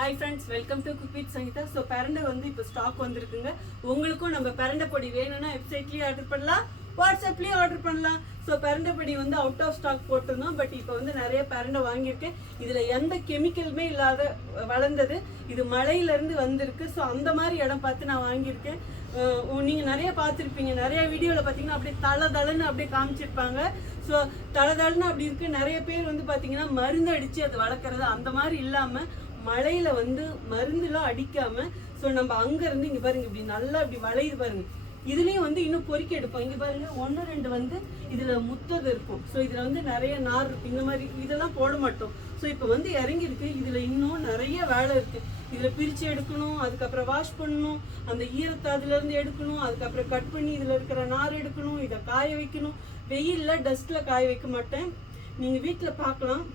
Hi friends, welcome to Cook with Sangeeta. So Parandai வந்து இப்போ stock வந்திருக்குங்க. உங்களுக்கும் நம்ம பரண்டை பொடி வேணும்னா வெப்சைட்லயே ஆர்டர் பண்ணலாம், வாட்ஸ்அப்லயே ஆர்டர் பண்ணலாம். ஸோ பரண்டை பொடி வந்து அவுட் ஆஃப் ஸ்டாக் போட்டிருந்தோம். பட் இப்போ வந்து நிறைய பரண்டை வாங்கியிருக்கேன். இதில் எந்த கெமிக்கலுமே இல்லாத வளர்ந்தது. இது மலையிலேருந்து வந்திருக்கு. ஸோ அந்த மாதிரி இடம் பார்த்து நான் வாங்கியிருக்கேன். நீங்கள் நிறைய பார்த்துருப்பீங்க, நிறைய வீடியோவில் பார்த்தீங்கன்னா அப்படியே தளன்னு அப்படியே காமிச்சிருப்பாங்க. ஸோ தளன்னு அப்படி இருக்குது. நிறைய பேர் வந்து பார்த்தீங்கன்னா மருந்து அடித்து அது வளர்க்குறது அந்த மாதிரி இல்லாமல் மழையில வந்து மருந்துலாம் அடிக்காம ஸோ நம்ம அங்கேருந்து இங்கே பாருங்க இப்படி நல்லா இப்படி வளையுது பாருங்க. இதுலேயும் வந்து இன்னும் பொறுக்கி எடுப்போம். இங்கே பாருங்க 1-2 வந்து இதில் முத்தது இருக்கும். ஸோ இதில் வந்து நிறைய நார் இருக்கு. இந்த மாதிரி இதெல்லாம் போட மாட்டோம். ஸோ இப்போ வந்து இறங்கியிருக்கு. இதில் இன்னும் நிறைய வேலை இருக்குது. இதில் பிரித்து எடுக்கணும், அதுக்கப்புறம் வாஷ் பண்ணணும், அந்த ஈரத்தை அதுலேருந்து எடுக்கணும், அதுக்கப்புறம் கட் பண்ணி இதில் இருக்கிற நார் எடுக்கணும், இதை காய வைக்கணும். வெயிலில் டஸ்ட்டில் காய வைக்க மாட்டேன். நீங்கள் வீட்டில் பார்க்கலாம்,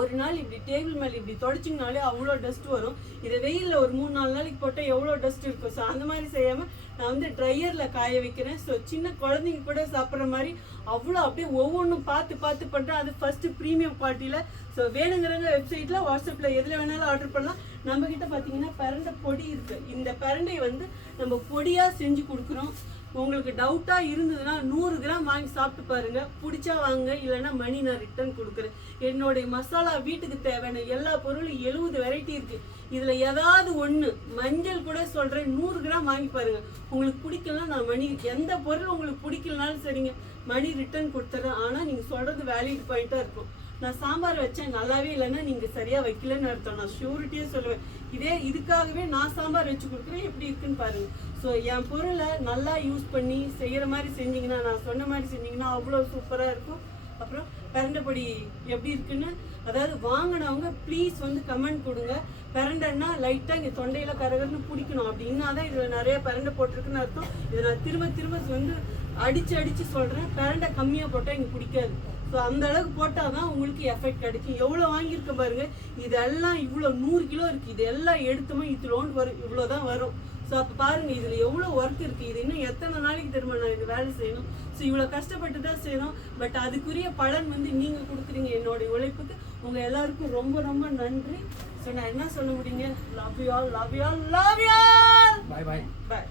ஒரு நாள் இப்படி டேபிள் மேலே இப்படி தொடச்சிங்கனாலே அவ்வளோ டஸ்ட் வரும். இதை வெயிலில் ஒரு 3-4 நாளைக்கு போட்டால் எவ்வளோ டஸ்ட் இருக்கும். ஸோ அந்த மாதிரி செய்யாமல் நான் வந்து ட்ரையரில் காய வைக்கிறேன். ஸோ சின்ன குழந்தைங்க கூட சாப்பிட்ற மாதிரி அவ்வளோ அப்படியே ஒவ்வொன்றும் பார்த்து பண்ணுறேன். அது ஃபஸ்ட்டு ப்ரீமியம் குவாலிட்டியில். ஸோ வேணுங்கிறவங்க வெப்சைட்டில் வாட்ஸ்அப்பில் எதில் வேணாலும் ஆர்டர் பண்ணலாம். நம்மக்கிட்ட பார்த்தீங்கன்னா பரண்டை பொடி இருக்குது. இந்த பரண்டை வந்து நம்ம பொடியாக செஞ்சு கொடுக்குறோம். உங்களுக்கு டவுட்டாக இருந்ததுன்னா 100 கிராம் வாங்கி சாப்பிட்டு பாருங்கள். பிடிச்சா வாங்க, இல்லைன்னா மணி நான் ரிட்டர்ன் கொடுக்குறேன். என்னுடைய மசாலா வீட்டுக்கு தேவையான எல்லா பொருளும் 70 வெரைட்டி இருக்குது. இதில் ஏதாவது ஒன்று மஞ்சள் கூட சொல்கிறேன், 100 கிராம் வாங்கி பாருங்கள். உங்களுக்கு பிடிக்கலன்னா நான் மணி, எந்த பொருள் உங்களுக்கு பிடிக்கலனாலும் சரிங்க, மணி ரிட்டர்ன் கொடுத்துட்றேன். ஆனால் நீங்கள் சொல்கிறது வேலிட் பாயிண்ட்டாக இருக்கும். நான் சாம்பார் வச்சேன் நல்லாவே இல்லைன்னா நீங்கள் சரியாக வைக்கலன்னு அர்த்தம். நான் ஷூரிட்டியே சொல்லுவேன். இதுக்காகவே நான் சாம்பார் வச்சு கொடுக்குறேன், எப்படி இருக்குன்னு பாருங்கள். ஸோ என் பொருளை நல்லா யூஸ் பண்ணி செய்கிற மாதிரி செஞ்சிங்கன்னா, நான் சொன்ன மாதிரி செஞ்சிங்கன்னா அவ்வளோ சூப்பராக இருக்கும். அப்புறம் பரண்டை பொடி எப்படி இருக்குன்னு, அதாவது வாங்கினவங்க ப்ளீஸ் வந்து கமெண்ட் கொடுங்க. பரண்டைன்னா லைட்டாக இங்கே தொண்டையில் கரகரன்னு பிடிக்கணும். அப்படின்னா தான் இதில் நிறைய பரண்டை போட்டிருக்குன்னு அர்த்தம். இதை நான் திரும்ப வந்து அடித்து சொல்கிறேன். பரண்டை கம்மியாக போட்டால் இங்கே பிடிக்காது. ஸோ அந்த அளவுக்கு போட்டால் தான் உங்களுக்கு எஃபெக்ட் கிடைக்கும். எவ்வளோ வாங்கியிருக்க பாருங்கள். இதெல்லாம் இவ்வளோ 100 கிலோ இருக்குது. இது எல்லாம் எடுத்துமே இதிலோண்டு வரும், இவ்வளோ தான் வரும். ஸோ அப்போ பாருங்கள் இதில் எவ்வளோ ஒர்க் இருக்குது. இது இன்னும் எத்தனை நாளைக்கு திரும்ப நான் இது வேலை செய்யணும். ஸோ இவ்வளோ கஷ்டப்பட்டு தான் செய்யணும். பட் அதுக்குரிய பலன் வந்து நீங்கள் கொடுக்குறீங்க. என்னுடைய உழைப்புக்கு உங்கள் எல்லாருக்கும் ரொம்ப நன்றி. ஸோ நான் என்ன சொல்ல முடியுங்க, லவ் யூ ஆல். பாய்.